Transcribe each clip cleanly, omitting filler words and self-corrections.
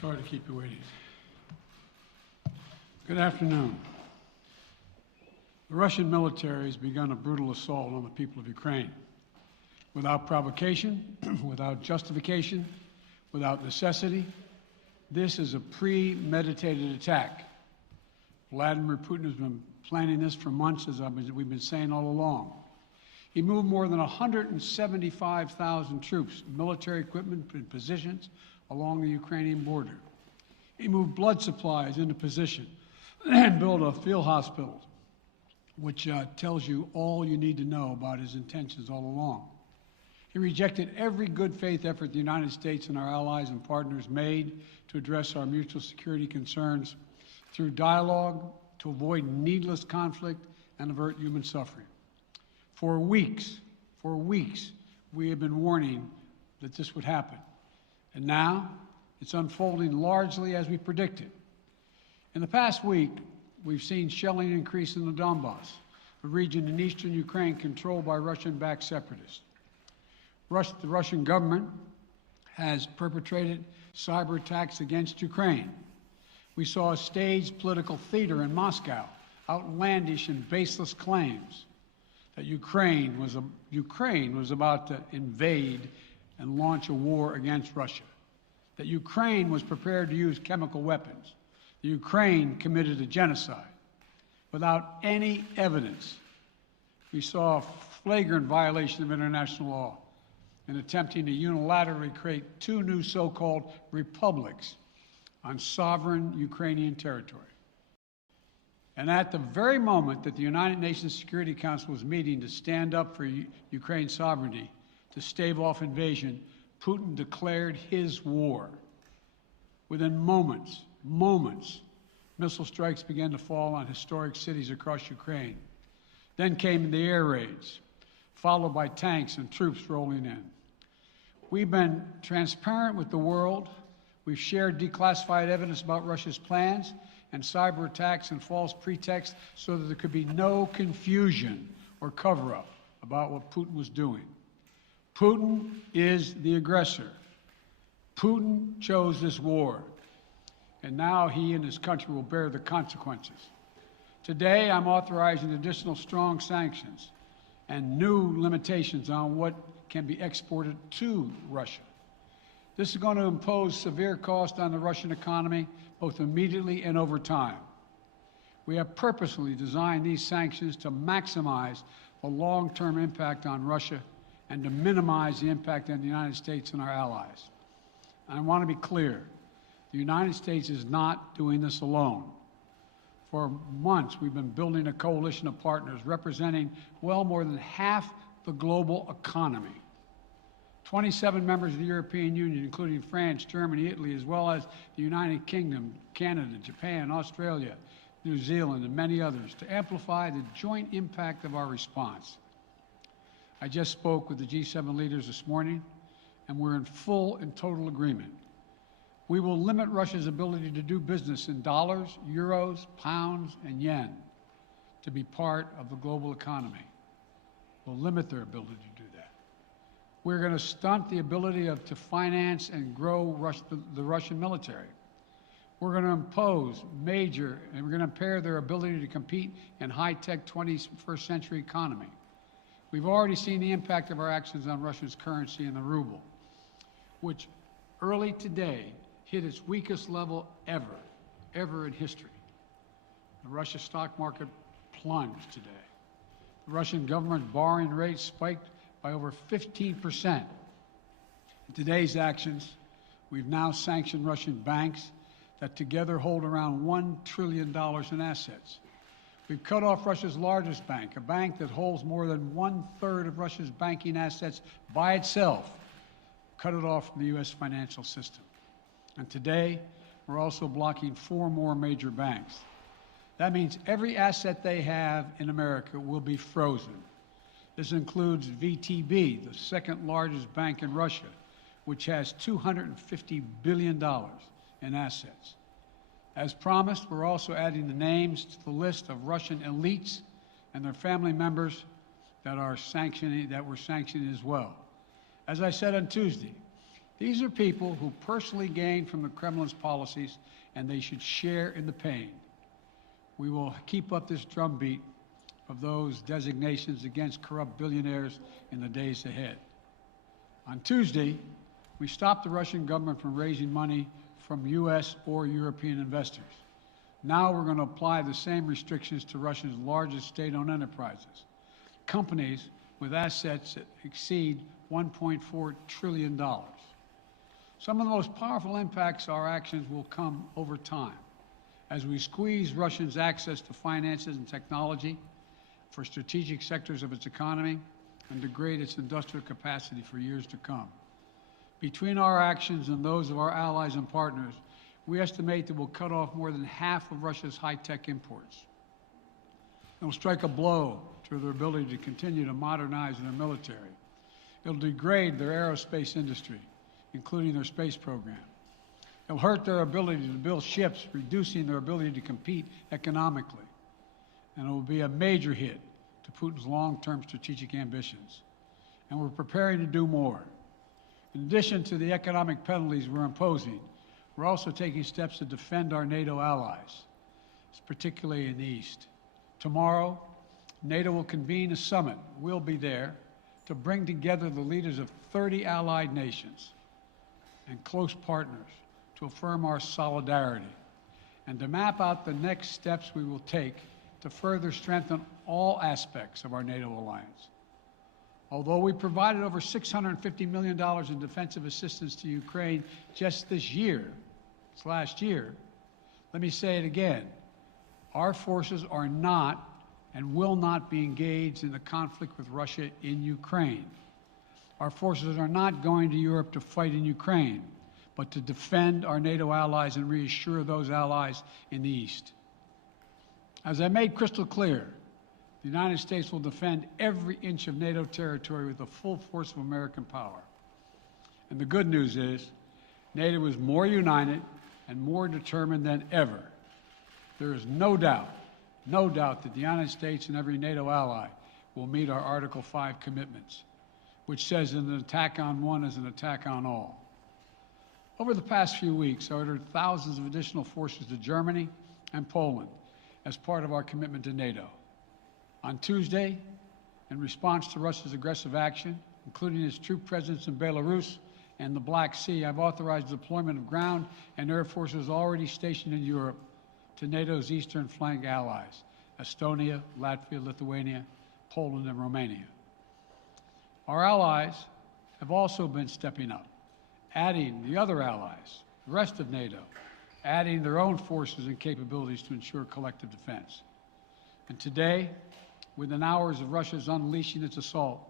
Sorry to keep you waiting. Good afternoon. The Russian military has begun a brutal assault on the people of Ukraine. Without provocation, without justification, without necessity, this is a premeditated attack. Vladimir Putin has been planning this for months, as we've been saying all along. He moved more than 175,000 troops, military equipment, and positions along the Ukrainian border. He moved blood supplies into position and built a field hospital, which tells you all you need to know about his intentions all along. He rejected every good faith effort the United States and our allies and partners made to address our mutual security concerns through dialogue to avoid needless conflict and avert human suffering. For weeks, we have been warning that this would happen. And now it's unfolding largely as we predicted. In the past week, we've seen shelling increase in the Donbass, a region in eastern Ukraine controlled by Russian-backed separatists. The Russian government has perpetrated cyber attacks against Ukraine. We saw a staged political theater in Moscow, outlandish and baseless claims that Ukraine was about to invade and launch a war against Russia, that Ukraine was prepared to use chemical weapons, that Ukraine committed a genocide. Without any evidence, we saw a flagrant violation of international law in attempting to unilaterally create two new so-called republics on sovereign Ukrainian territory. And at the very moment that the United Nations Security Council was meeting to stand up for Ukraine's sovereignty, to stave off invasion, Putin declared his war. Within moments, missile strikes began to fall on historic cities across Ukraine. Then came the air raids, followed by tanks and troops rolling in. We've been transparent with the world. We've shared declassified evidence about Russia's plans and cyber attacks and false pretexts so that there could be no confusion or cover-up about what Putin was doing. Putin is the aggressor. Putin chose this war, and now he and his country will bear the consequences. Today, I'm authorizing additional strong sanctions and new limitations on what can be exported to Russia. This is going to impose severe cost on the Russian economy, both immediately and over time. We have purposely designed these sanctions to maximize the long-term impact on Russia and to minimize the impact on the United States and our allies. I want to be clear, the United States is not doing this alone. For months, we've been building a coalition of partners representing well more than half the global economy. 27 members of the European Union, including France, Germany, Italy, as well as the United Kingdom, Canada, Japan, Australia, New Zealand, and many others, to amplify the joint impact of our response. I just spoke with the G7 leaders this morning, and we're in full and total agreement. We will limit Russia's ability to do business in dollars, euros, pounds, and yen to be part of the global economy. We'll limit their ability to do that. We're going to stunt the ability to finance and grow the Russian military. We're going to impose and we're going to impair their ability to compete in high-tech 21st century economy. We've already seen the impact of our actions on Russia's currency and the ruble, which early today hit its weakest level ever in history. The Russian stock market plunged today. The Russian government borrowing rate spiked by over 15%. In today's actions, we've now sanctioned Russian banks that together hold around $1 trillion in assets. We've cut off Russia's largest bank, a bank that holds more than 1/3 of Russia's banking assets by itself, cut it off from the U.S. financial system. And today, we're also blocking 4 more major banks. That means every asset they have in America will be frozen. This includes VTB, the second largest bank in Russia, which has $250 billion in assets. As promised, we're also adding the names to the list of Russian elites and their family members that we're sanctioning as well. As I said on Tuesday, These are people who personally gain from the Kremlin's policies, and they should share in the pain. We will keep up this drumbeat of those designations against corrupt billionaires in the days ahead. On Tuesday, we stopped the Russian government from raising money from U.S. or European investors. Now we're going to apply the same restrictions to Russia's largest state-owned enterprises, companies with assets that exceed $1.4 trillion. Some of the most powerful impacts of our actions will come over time as we squeeze Russia's access to finances and technology for strategic sectors of its economy and degrade its industrial capacity for years to come. Between our actions and those of our allies and partners, we estimate that we'll cut off more than half of Russia's high-tech imports. It will strike a blow to their ability to continue to modernize their military. It'll degrade their aerospace industry, including their space program. It'll hurt their ability to build ships, reducing their ability to compete economically. And it will be a major hit to Putin's long-term strategic ambitions. And we're preparing to do more. In addition to the economic penalties we're imposing, we're also taking steps to defend our NATO allies, particularly in the East. Tomorrow, NATO will convene a summit. We'll be there to bring together the leaders of 30 allied nations and close partners to affirm our solidarity and to map out the next steps we will take to further strengthen all aspects of our NATO alliance. Although we provided over $650 million in defensive assistance to Ukraine just this last year, let me say it again. Our forces are not and will not be engaged in the conflict with Russia in Ukraine. Our forces are not going to Europe to fight in Ukraine, but to defend our NATO allies and reassure those allies in the East. As I made crystal clear, the United States will defend every inch of NATO territory with the full force of American power. And the good news is, NATO is more united and more determined than ever. There is no doubt that the United States and every NATO ally will meet our Article 5 commitments, which says that an attack on one is an attack on all. Over the past few weeks, I ordered thousands of additional forces to Germany and Poland as part of our commitment to NATO. On Tuesday, in response to Russia's aggressive action, including its troop presence in Belarus and the Black Sea, I've authorized the deployment of ground and air forces already stationed in Europe to NATO's eastern flank allies, Estonia, Latvia, Lithuania, Poland, and Romania. Our allies have also been stepping up, adding the other allies, the rest of NATO, adding their own forces and capabilities to ensure collective defense. And today, within hours of Russia's unleashing its assault,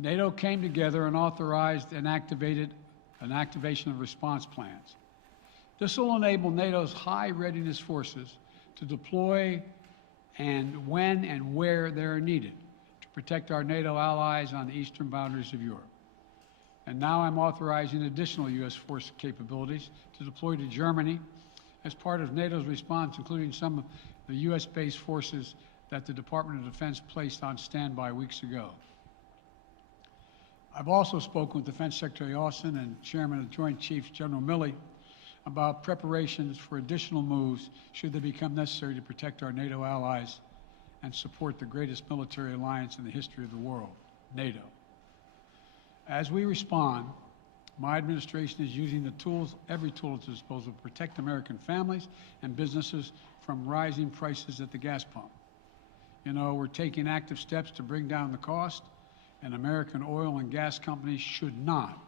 NATO came together and authorized and activated an activation of response plans. This will enable NATO's high readiness forces to deploy and when and where they are needed to protect our NATO allies on the eastern boundaries of Europe. And now I'm authorizing additional U.S. force capabilities to deploy to Germany as part of NATO's response, including some of the U.S.-based forces that the Department of Defense placed on standby weeks ago. I've also spoken with Defense Secretary Austin and Chairman of the Joint Chiefs, General Milley, about preparations for additional moves should they become necessary to protect our NATO allies and support the greatest military alliance in the history of the world, NATO. As we respond, my administration is using the tools, every tool at its disposal, to protect American families and businesses from rising prices at the gas pump. You know, we're taking active steps to bring down the cost, and American oil and gas companies should not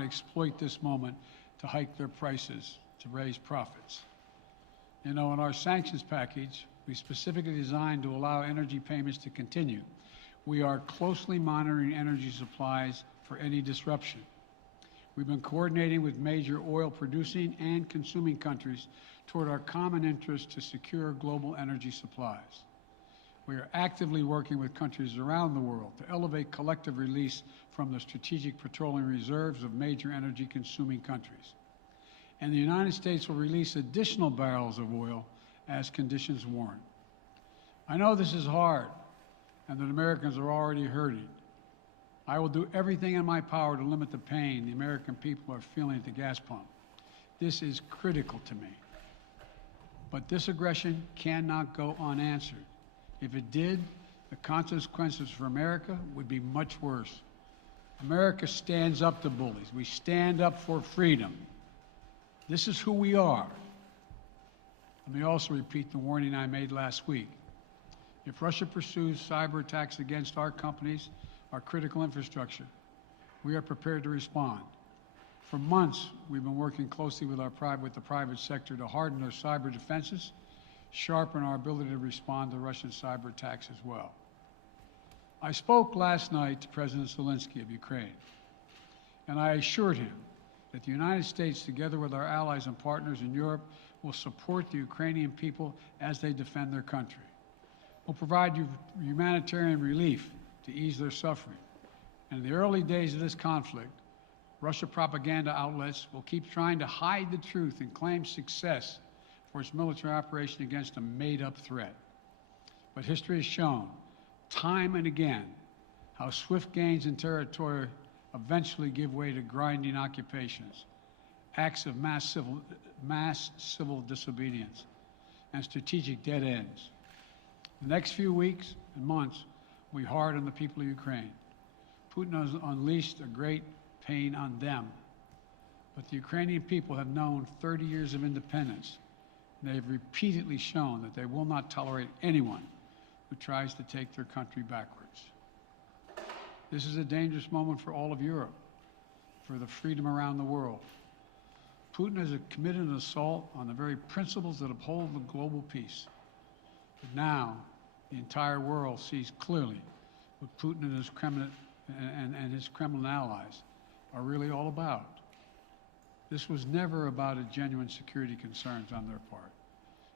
exploit this moment to hike their prices to raise profits. You know, in our sanctions package, we specifically designed to allow energy payments to continue. We are closely monitoring energy supplies for any disruption. We've been coordinating with major oil-producing and consuming countries toward our common interest to secure global energy supplies. We are actively working with countries around the world to elevate collective release from the strategic petroleum reserves of major energy-consuming countries. And the United States will release additional barrels of oil as conditions warrant. I know this is hard and that Americans are already hurting, I will do everything in my power to limit the pain the American people are feeling at the gas pump. This is critical to me. But this aggression cannot go unanswered. If it did, the consequences for America would be much worse. America stands up to bullies. We stand up for freedom. This is who we are. Let me also repeat the warning I made last week. If Russia pursues cyber attacks against our companies, our critical infrastructure, we are prepared to respond. For months, we've been working closely with the private sector to harden our cyber defenses, sharpen our ability to respond to Russian cyber attacks as well. I spoke last night to President Zelensky of Ukraine, and I assured him that the United States, together with our allies and partners in Europe, will support the Ukrainian people as they defend their country. We'll provide humanitarian relief to ease their suffering. And in the early days of this conflict, Russia propaganda outlets will keep trying to hide the truth and claim success for its military operation against a made-up threat. But history has shown, time and again, how swift gains in territory eventually give way to grinding occupations, acts of mass civil disobedience, and strategic dead ends. The next few weeks and months will be hard on the people of Ukraine. Putin has unleashed a great pain on them, but the Ukrainian people have known 30 years of independence. They have repeatedly shown that they will not tolerate anyone who tries to take their country backwards. This is a dangerous moment for all of Europe, for the freedom around the world. Putin has committed an assault on the very principles that uphold the global peace. But now, the entire world sees clearly what Putin and his Kremlin allies are really all about. This was never about a genuine security concerns on their part.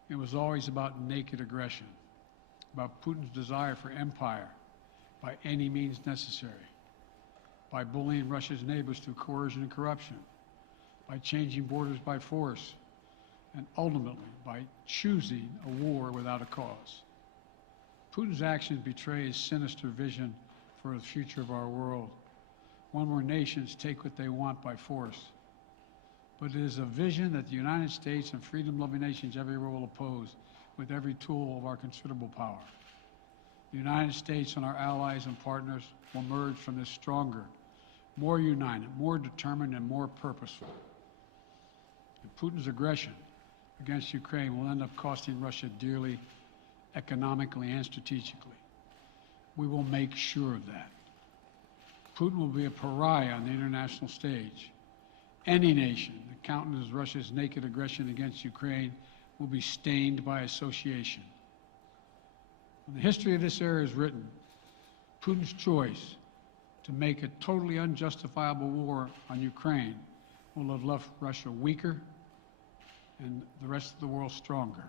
It was always about naked aggression, about Putin's desire for empire by any means necessary, by bullying Russia's neighbors through coercion and corruption, by changing borders by force, and ultimately by choosing a war without a cause. Putin's actions betray his sinister vision for the future of our world, one where nations take what they want by force. But it is a vision that the United States and freedom-loving nations everywhere will oppose with every tool of our considerable power. The United States and our allies and partners will emerge from this stronger, more united, more determined, and more purposeful. And Putin's aggression against Ukraine will end up costing Russia dearly, economically and strategically. We will make sure of that. Putin will be a pariah on the international stage. Any nation that countenances Russia's naked aggression against Ukraine will be stained by association. When the history of this era is written, Putin's choice to make a totally unjustifiable war on Ukraine will have left Russia weaker and the rest of the world stronger.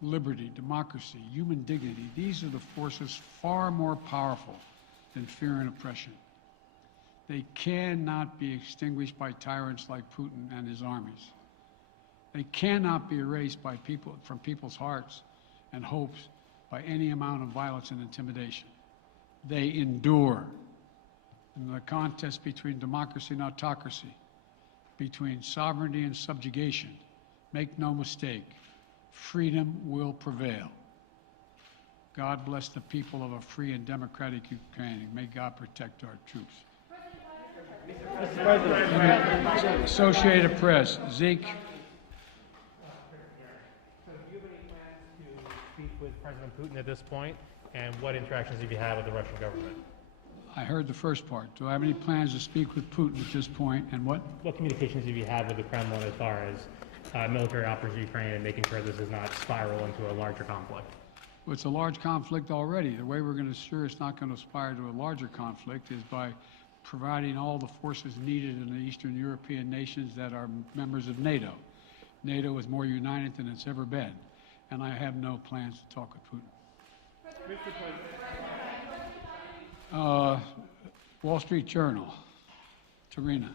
Liberty, democracy, human dignity, these are the forces far more powerful than fear and oppression. They cannot be extinguished by tyrants like Putin and his armies. They cannot be erased by from people's hearts and hopes by any amount of violence and intimidation. They endure. In the contest between democracy and autocracy, between sovereignty and subjugation, make no mistake, freedom will prevail. God bless the people of a free and democratic Ukraine. May God protect our troops. Mr. President. Associated Press, Zeke. So do you have any plans to speak with President Putin at this point? And what interactions have you had with the Russian government? I heard the first part. Do I have any plans to speak with Putin at this point, and what? What communications have you had with the Kremlin as far as military operations in Ukraine and making sure this does not spiral into a larger conflict? Well, it's a large conflict already. The way we're going to ensure it's not going to aspire to a larger conflict is by providing all the forces needed in the Eastern European nations that are members of NATO. NATO is more united than it's ever been, and I have no plans to talk with Putin. Mr. President. Wall Street Journal, Tarina.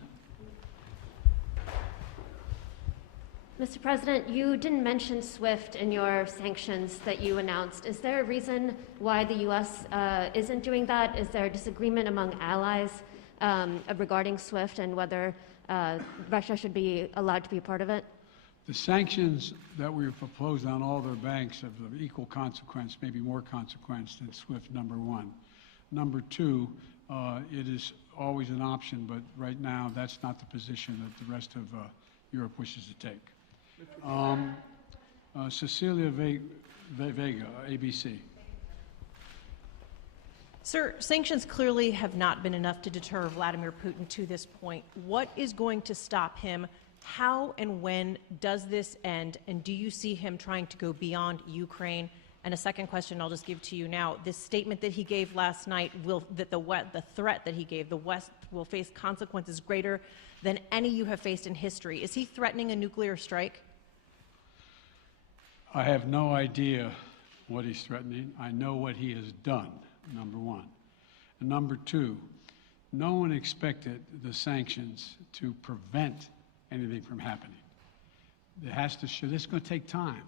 Mr. President, you didn't mention SWIFT in your sanctions that you announced. Is there a reason why the U.S. Isn't doing that? Is there a disagreement among allies regarding SWIFT and whether Russia should be allowed to be a part of it? The sanctions that we proposed on all their banks have of equal consequence, maybe more consequence than SWIFT, number one. Number two, it is always an option, but right now that's not the position that the rest of Europe wishes to take. Cecilia Vega, ABC. Sir, sanctions clearly have not been enough to deter Vladimir Putin to this point. What is going to stop him? How and when does this end? And do you see him trying to go beyond Ukraine? And a second question I'll just give to you now. This statement that he gave last night, the threat that he gave, the West will face consequences greater than any you have faced in history. Is he threatening a nuclear strike? I have no idea what he's threatening. I know what he has done, number one. And number two, no one expected the sanctions to prevent anything from happening. It has to show, this is going to take time,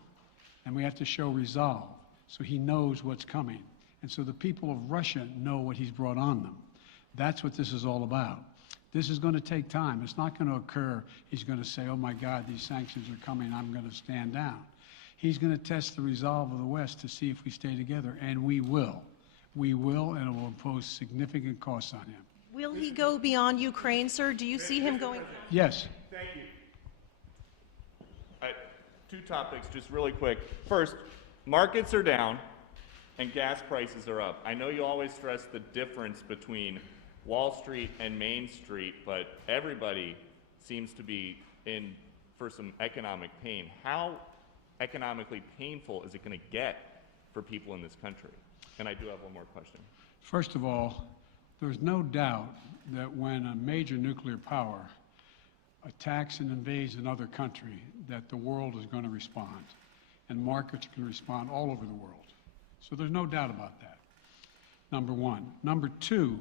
and we have to show resolve so he knows what's coming. And so the people of Russia know what he's brought on them. That's what this is all about. This is going to take time. It's not going to occur, he's going to say, oh my God, these sanctions are coming, I'm going to stand down. He's going to test the resolve of the West to see if we stay together, and we will. We will, and it will impose significant costs on him. Will he go beyond Ukraine, sir? Do you see him going? Yes. Thank you. Two topics, just really quick. First, markets are down and gas prices are up. I know you always stress the difference between Wall Street and Main Street, but everybody seems to be in for some economic pain. How economically painful is it going to get for people in this country? And I do have one more question. First of all, there's no doubt that when a major nuclear power attacks and invades another country, that the world is going to respond, and markets can respond all over the world. So there's no doubt about that, number one. Number two,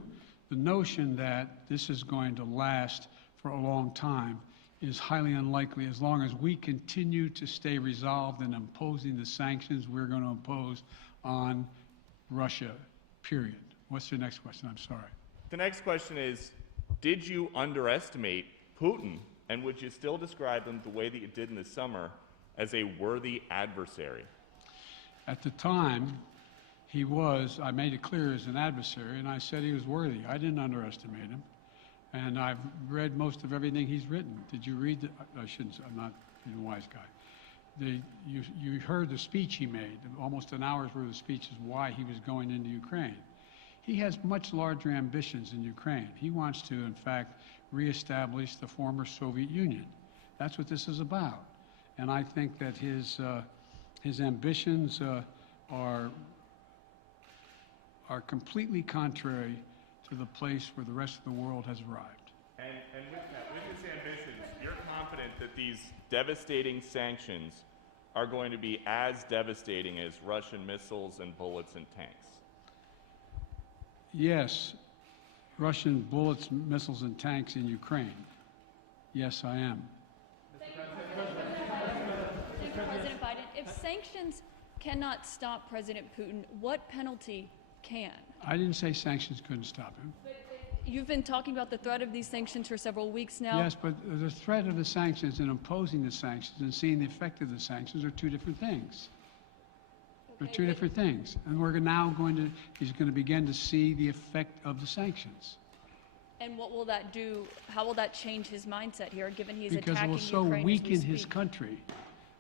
the notion that this is going to last for a long time is highly unlikely as long as we continue to stay resolved in imposing the sanctions we're going to impose on Russia, period. What's your next question? I'm sorry. The next question is, did you underestimate Putin, and would you still describe him the way that you did in the summer as a worthy adversary? At the time, he was, I made it clear, as an adversary, and I said he was worthy. I didn't underestimate him. And I've read most of everything he's written. Did you read I shouldn't, I'm not a wise guy. You heard the speech he made, almost an hour's worth of speech is why he was going into Ukraine. He has much larger ambitions in Ukraine. He wants to, in fact, reestablish the former Soviet Union. That's what this is about. And I think that his ambitions are completely contrary to the place where the rest of the world has arrived. And with his ambitions, you're confident that these devastating sanctions are going to be as devastating as Russian missiles and bullets and tanks? Yes, Russian bullets, missiles, and tanks in Ukraine. Yes, I am. Thank you, President Biden. If sanctions cannot stop President Putin, what penalty can? I didn't say sanctions couldn't stop him. You've been talking about the threat of these sanctions for several weeks now. Yes, but the threat of the sanctions and imposing the sanctions and seeing the effect of the sanctions are two different things. They're two different things. And we're now he's going to begin to see the effect of the sanctions. And what will that do? How will that change his mindset here, given he's because attacking it will so Ukraine as we weaken his speak? country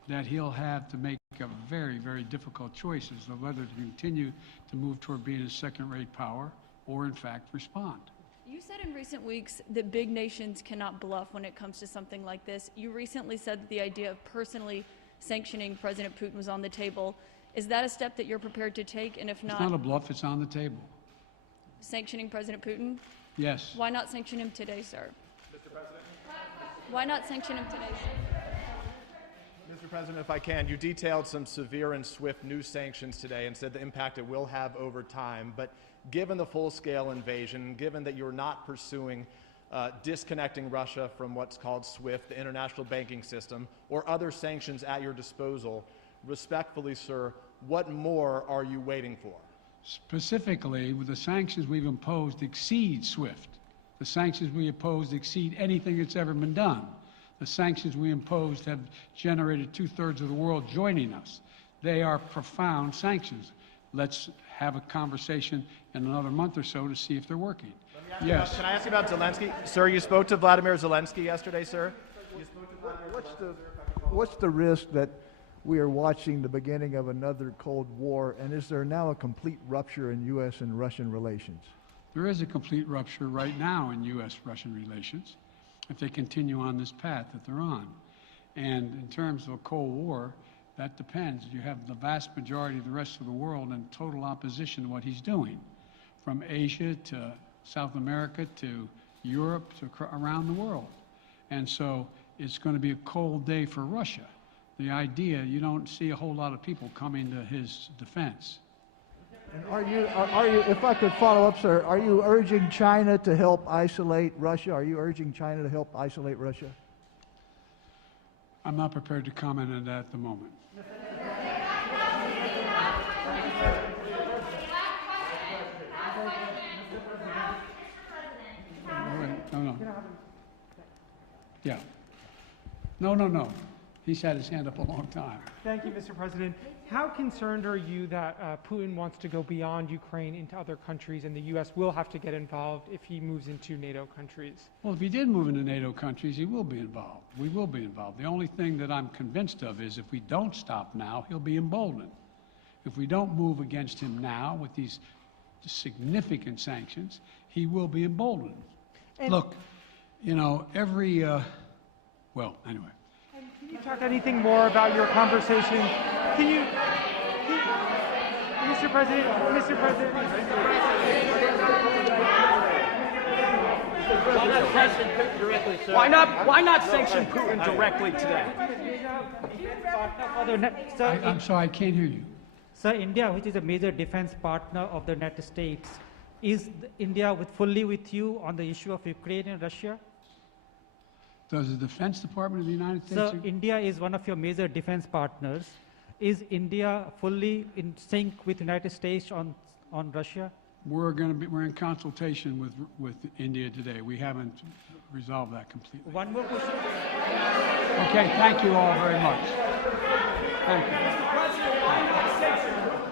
that he'll have to make a very, very difficult choices of whether to continue to move toward being a second-rate power or, in fact, respond. You said in recent weeks that big nations cannot bluff when it comes to something like this. You recently said that the idea of personally sanctioning President Putin was on the table. Is that a step that you're prepared to take? And if It's not a bluff, it's on the table. Sanctioning President Putin? Yes. Why not sanction him today, sir? Mr. President? Why not sanction him today, sir? Mr. President, if I can, you detailed some severe and swift new sanctions today and said the impact it will have over time. But given the full-scale invasion, given that you're not pursuing disconnecting Russia from what's called SWIFT, the international banking system, or other sanctions at your disposal. Respectfully, sir, what more are you waiting for? Specifically, with the sanctions we've imposed exceed SWIFT. The sanctions we imposed exceed anything that's ever been done. The sanctions we imposed have generated 2/3 of the world joining us. They are profound sanctions. Let's have a conversation in another month or so to see if they're working. Yes. Can I ask you about Zelensky? Sir, you spoke to Vladimir Zelensky yesterday, sir? You spoke to Vladimir What's the risk that we are watching the beginning of another Cold War, and is there now a complete rupture in U.S. and Russian relations? There is a complete rupture right now in U.S.-Russian relations if they continue on this path that they're on. And in terms of a Cold War, that depends. You have the vast majority of the rest of the world in total opposition to what he's doing, from Asia to South America to Europe to around the world. And so it's going to be a cold day for Russia. The idea, you don't see a whole lot of people coming to his defense. And are you, if I could follow up, sir, are you urging China to help isolate Russia? Are you urging China to help isolate Russia? I'm not prepared to comment on that at the moment. No. Yeah. No. He's had his hand up a long time. Thank you, Mr. President. How concerned are you that Putin wants to go beyond Ukraine into other countries, and the U.S. will have to get involved if he moves into NATO countries? Well, if he did move into NATO countries, he will be involved. We will be involved. The only thing that I'm convinced of is if we don't stop now, he'll be emboldened. If we don't move against him now with these significant sanctions, he will be emboldened. And look, you know, well, anyway. Can you talk anything more about your conversation? Mr. President. Why not sanction Putin directly today? I'm sorry, I can't hear you. Sir, India, which is a major defense partner of the United States, is India fully with you on the issue of Ukraine and Russia? Does the Defense Department of the United States... Sir, India is one of your major defense partners. Is India fully in sync with the United States on Russia? We're in consultation with India today. We haven't resolved that completely. One more question. Okay, thank you all very much. Thank you.